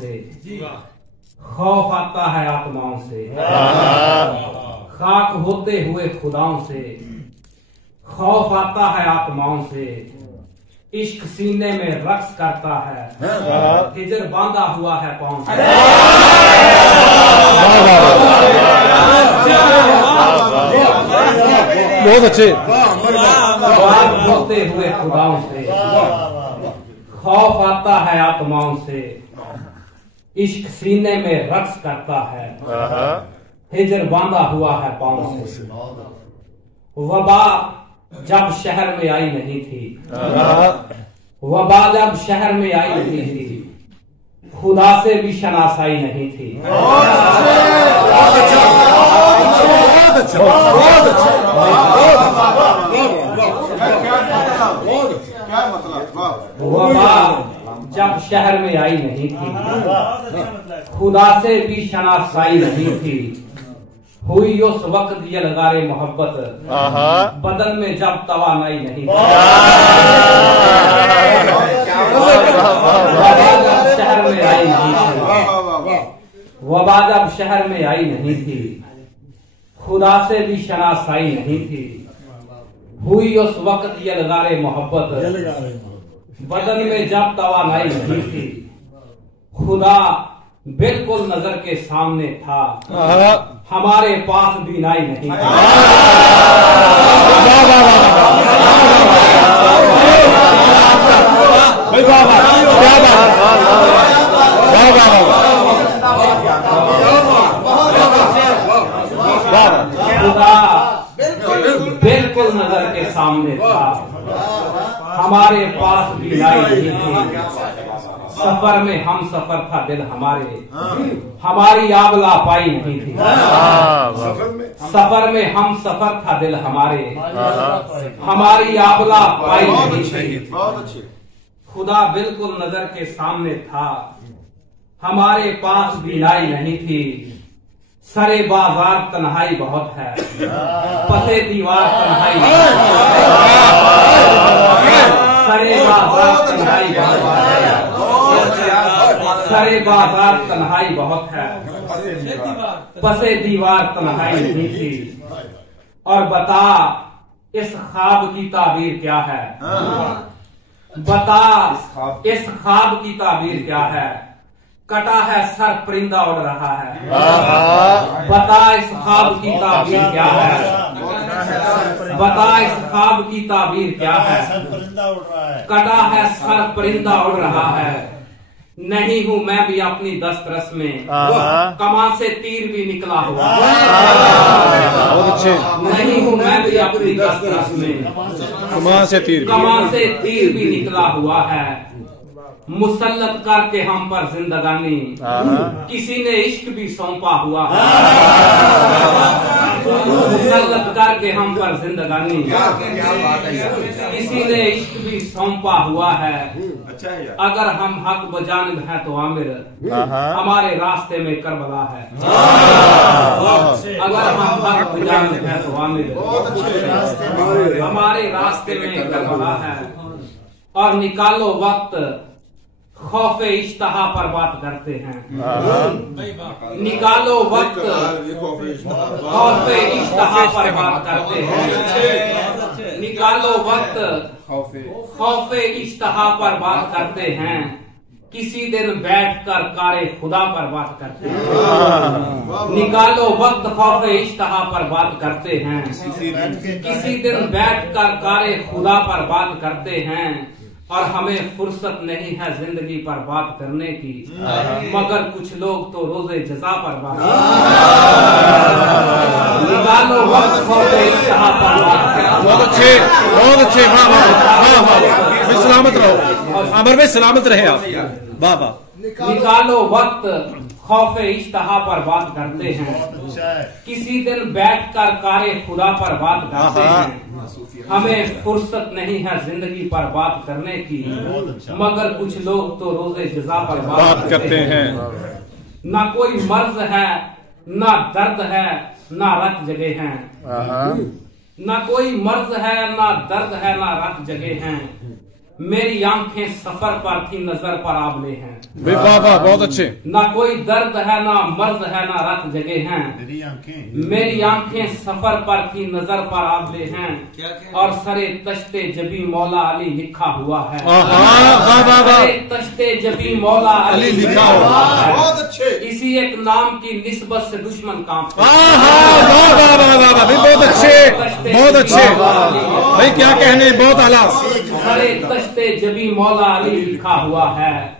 से, खौफ आता है आत्माओं से, खाक होते हुए खुदाओं से, खौफ आता है आत्माओं से, इश्क सीने में रक्स करता है, हिजर बांधा हुआ है पांव से। बहुत अच्छे। खाक होते हुए खुदाओं से, खौफ आता है आत्माओं से, इश्क सीने में रक्स करता है, हिजर बांधा हुआ है पांव से। वबा जब शहर में आई नहीं थी, वबा जब शहर में आई नहीं थी, खुदा से भी शनासाई नहीं थी। वबा जब शहर में आई नहीं थी, खुदा से भी शनासाई नहीं थी। हुई उस वक्त ये लगारे मोहब्बत, बदन में जब तवानाई नहीं थी। शहर में आई नहीं थी, वबा जब शहर में आई नहीं थी, खुदा से भी शनासाई नहीं थी। हुई उस वक्त ये लगारे मोहब्बत, बदन में जब तवानाई नहीं थी। खुदा बिल्कुल नजर के सामने था, हमारे पास भी नाई नहीं था। खुदा बिल्कुल नजर के सामने था, हमारे पास भी नाई नहीं थी। सफर में हम सफर था दिल हमारे, हमारी आबला पाई नहीं थी। सफर में हम सफर था दिल हमारे, हमारी आबला पाई नहीं थी। खुदा बिल्कुल नजर के सामने था, हमारे पास भी लाई नहीं थी। सरे बाजार तन्हाई बहुत है, पसे दीवार तन्हाई नहीं है। सरे बाजार तन्हाई बहुत है, सरे बाजार तन्हाई बहुत है, पसे दीवार तन्हाई नहीं थी। और बता इस ख्वाब की ताबीर क्या है, बता इस ख्वाब की ताबीर क्या है। कटा है सर परिंदा उड़ रहा है, बता इस ख्वाब की ताबीर क्या है। बता इस ख्वाब की ताबीर क्या है। कटा है सर परिंदा उड़ रहा है। नहीं हूँ मैं भी अपनी दस्तरस में, कमान से तीर भी निकला हुआ। नहीं हूँ मैं भी अपनी दस्तरस में, कमान से तीर भी निकला हुआ है। मुसल्लत करके हम पर जिंदगानी, किसी ने इश्क भी सौंपा हुआ है। मुसल्लत करके हम पर जिंदगानी, किसी ने इश्क भी सौंपा हुआ है। अगर हम हक बजानिब हैं तो आमिर, हमारे रास्ते में करबला है। अगर हम हक बजानिब हैं तो आमिर, हमारे रास्ते में करबला है। और निकालो वक्त, खौफे इश्तहा पर बात करते हैं। निकालो वक्त, खौफे इश्तहा पर बात करते हैं। निकालो वक्त, खौफे इश्तहा पर बात करते हैं। किसी दिन बैठकर कारे खुदा पर बात करते हैं। निकालो वक्त, खौफे इश्तहा पर बात करते हैं। किसी दिन बैठकर कारे खुदा पर बात करते हैं। और हमें फुर्सत नहीं है जिंदगी पर बात करने की, मगर कुछ लोग तो रोजे जजा पर बात निकालो वक्त, खौफे इश्तहा पर बात करते हैं। बहुत अच्छे, बहुत अच्छे। वाह वाह वाह, सलामत रहो, अमर में सलामत रहे आप। वाह वाह। निकालो वक्त, खौफे इश्तहा पर बात करते हैं। किसी दिन बैठकर कारे खुदा पर बात करते हैं। हमें फुर्सत नहीं है जिंदगी पर बात करने की, मगर कुछ लोग तो रोजे जजा पर बात करते हैं। ना कोई मर्ज है, ना दर्द है, ना रत जगे हैं। ना कोई मर्ज है, ना दर्द है, ना रत जगे हैं। मेरी आंखें सफर पर थी, नजर पर आबले हैं। वाह वाह, बहुत अच्छे। ना कोई दर्द है, ना मर्द है, ना रत जगे हैं। मेरी आंखें सफर पर थी, नजर पर आबले हैं। और सरे तश्ते जबी मौला अली लिखा हुआ है। सरे तश्ते जबी मौला अली लिखा हुआ है। बहुत अच्छे। इसी एक नाम की निस्बत से दुश्मन कांपते। बहुत अच्छे, बहुत अच्छे भाई, क्या कहने, बहुत आला। सरे तश्ते जबी मौला अली लिखा हुआ है।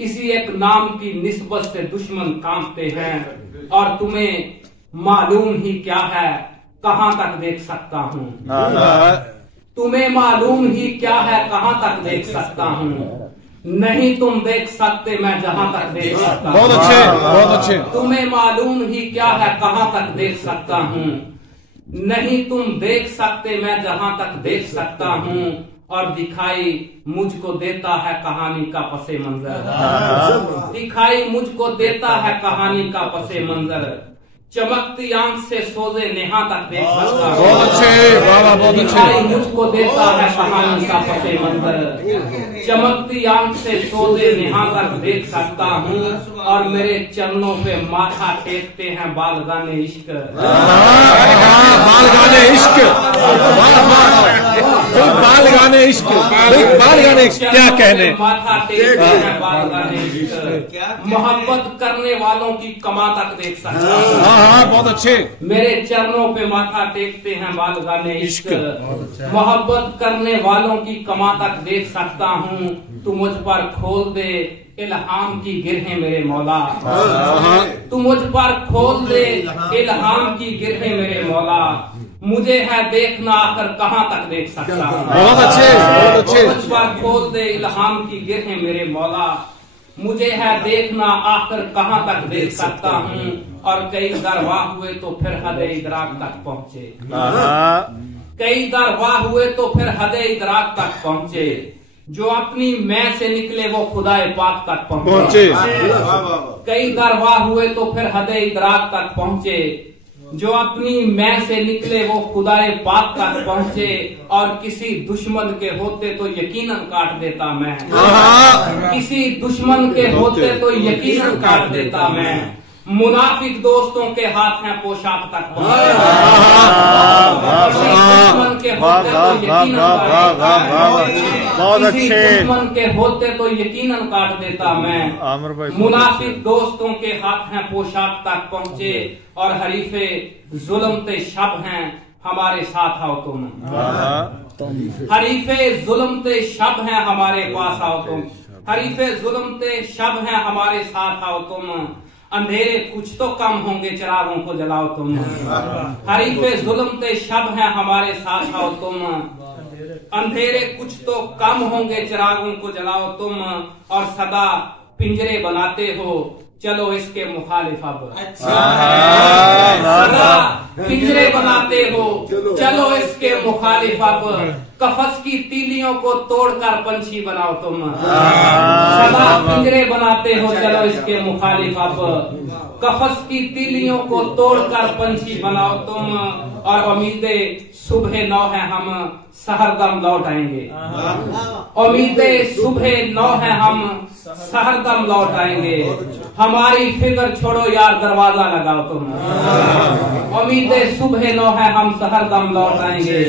इसी एक नाम की निस्बत से दुश्मन कांपते हैं। और तुम्हें मालूम ही क्या है, कहां तक देख सकता हूँ। तुम्हें मालूम ही क्या है, कहां तक देख सकता हूँ। नहीं तुम देख सकते, मैं जहां तक देख सकता हूँ। बहुत अच्छे, बहुत अच्छे। तुम्हें मालूम ही क्या है, कहां तक देख सकता हूँ। नहीं तुम देख सकते, मैं जहां तक देख सकता हूँ। और दिखाई मुझको देता है कहानी का पसे मंजर। दिखाई मुझको देता है कहानी का पसे मंजर। चमकती आंख से सोजे नेहा तक देख सकता हूँ। बहुत अच्छे, वाह बहुत अच्छे। मुझको देता है कहानी का पसे मंजर। चमकती आंख से सोजे नेहा तक देख सकता हूँ। और मेरे चरणों पे माथा टेकते हैं बालगाने इश्क। बालगाने इश्क, बालगाने इश्क, बालगाने इश्क, क्या कहने। माथा टेकते हैं बालगाने इश्क। मोहब्बत करने वालों की कमा तक देख सकता हूँ। हाँ, बहुत अच्छे। मेरे चरणों पे माथा टेकते हैं बालगाने इश्क। मोहब्बत करने वालों की कमा तक देख सकता हूँ। तू मुझ पर खोल दे इल्हाम की गिरहें मेरे मौला। तू मुझ पर खोल दे इल्हाम की गिरहें मेरे मौला। मुझे है देखना आकर कहां तक देख सकता हूँ। बहुत अच्छे, बहुत अच्छे। मुझ पर खोल दे इल्हाम की गिरहें मेरे मौला। मुझे है देखना आकर कहां तक देख सकता हूँ। और कई दरवाह हुए तो फिर हदे इदराक तक पहुँचे। कई दरवाह हुए तो फिर हदे इदराक तक पहुँचे। जो अपनी मैं से निकले वो खुदाए पाक तक पहुँचे। कई दरवाह हुए तो फिर हदे इदराक तक पहुँचे। जो अपनी मैं से निकले वो खुदाए पाक तक पहुँचे। और किसी दुश्मन के होते तो यकीनन काट देता मैं। किसी दुश्मन के होते तो यकीनन काट देता मैं। मुनाफिक दोस्तों के हाथ हैं पोशाक तक पहुँचे। दुश्मन के होते तो यकीनन बहुत अच्छे। दुश्मन के होते तो यकीनन काट देता मैं। मुनाफिक दोस्तों के हाथ हैं पोशाक तक पहुँचे। और हरीफे जुल्म ते शब हैं हमारे साथ आओ तुम। हरीफे जुल्म ते शब हैं हमारे पास आओ तुम। हरीफे जुल्म ते शब हैं हमारे साथ आओ तुम। अंधेरे कुछ तो कम होंगे चिरागों को जलाओ तुम। हरीफे जुल्म ते शब हैं हमारे साथ आओ तुम। अंधेरे कुछ तो कम होंगे चिरागों को जलाओ तुम। और सदा पिंजरे बनाते हो चलो इसके मुखालिफ अब। सदा पिंजरे बनाते हो चलो इसके मुखालिफ अब। कफस की तीलियों को तोड़कर पंछी बनाओ तुम। सदा पिंजरे बनाते हो चलो इसके मुखालिफ अब। कफस की तीलियों को तोड़कर पंछी बनाओ तुम। और उम्मीदें सुबह 9 है हम सहरदम लौट आएंगे। उम्मीदें सुबह 9 है हम सहरदम लौट आएंगे। हमारी फिक्र छोड़ो यार दरवाजा लगाओ तुम। उम्मीदें सुबह 9 है हम सहरदम लौट आएंगे।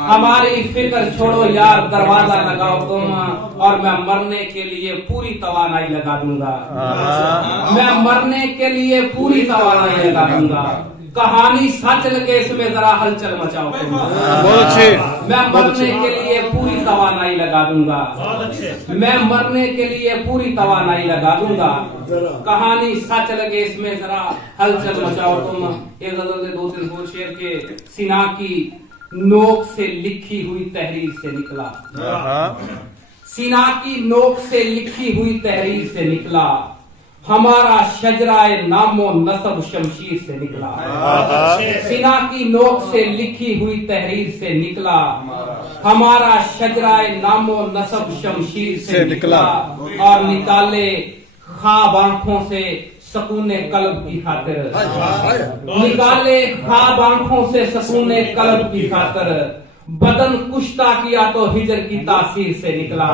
हमारी फिक्र छोड़ो यार दरवाजा लगाओ तुम। और मैं मरने के लिए पूरी तवानाई लगा दूंगा। मैं मरने के लिए पूरी तवानाई लगा दूंगा। कहानी सच लगे इसमें जरा हलचल मचाओ तुम। बहुत अच्छे। मैं मरने के लिए पूरी तवानाई लगा दूंगा। मैं मरने के लिए पूरी तवानाई लगा दूंगा। कहानी सच लगे इसमें जरा हलचल मचाओ तुम। एक गजल के 2-3 बोल शेर के सिना की नोक से लिखी हुई तहरीर से निकला। सीना की नोक से लिखी हुई तहरीर से निकला। हमारा शजराए नामो नसब शमशीर से निकला। सीना की नोक से लिखी हुई तहरीर से निकला। हमारा शजराए नामो नसब शमशीर से निकला। और निकाले ख्वाब आंखों से सकूने कल्ब की खातिर। निकाले ख्वाब आंखों से सकूने कल्ब की खातिर। बदन कुश्ता किया तो हिजर की तासीर से निकला।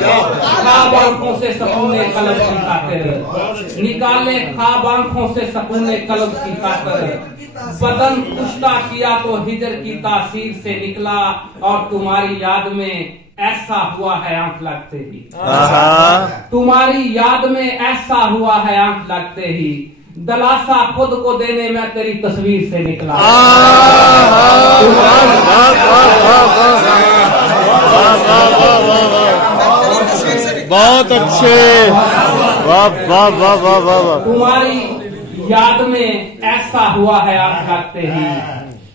ख्वाब आंखों से सकूने कलब की खातिर, निकाले ख्वाब आंखों से सकूने कलब की खातिर। बदन कुश्ता किया तो हिजर की तासीर से निकला, और तुम्हारी याद में ऐसा हुआ है आंख लगते ही, तुम्हारी याद में ऐसा हुआ है आंख लगते ही। दलासा खुद को देने में तेरी तस्वीर से निकला। बहुत अच्छे, वाह वाह वाह वाह वाह। तुम्हारी याद में ऐसा हुआ है आंख लगते ही,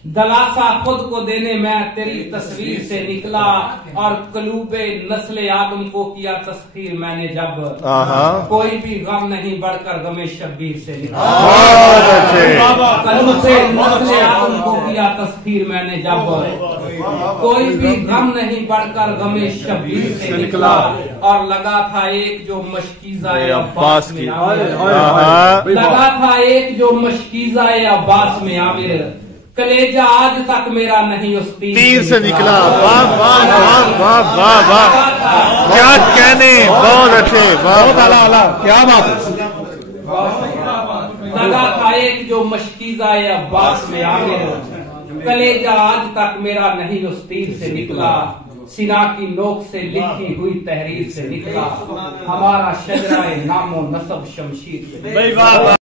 दलासा खुद को देने में तेरी तस्वीर से निकला, और कलूबे नस्ले आदम को किया तस्खीर मैंने जब, कोई भी गम नहीं बढ़कर गमे शब्बीर से निकला। कलूबे नस्ले आदम को किया तस्खीर मैंने जब, कोई भी गम नहीं बढ़कर गमे शब्बीर से निकला। और लगा था एक जो मशकीज़ा अब्बास में आमिर, लगा था एक जो मशकीज़ा अब्बास में आमिर। कलेजा आज तक मेरा नहीं उस तीर से निकला। वाह वाह वाह वाह वाह वाह, क्या कहने, बहुत अच्छे, बहुत आला आला, क्या बात। लगा था एक जो मशकीज़ा अब्बास में आमिर, कलेजा आज तक मेरा नहीं उस तीर से निकला। सीना की नोक से लिखी हुई तहरीर से निकला, हमारा शजरा नामो नसब शमशीर से।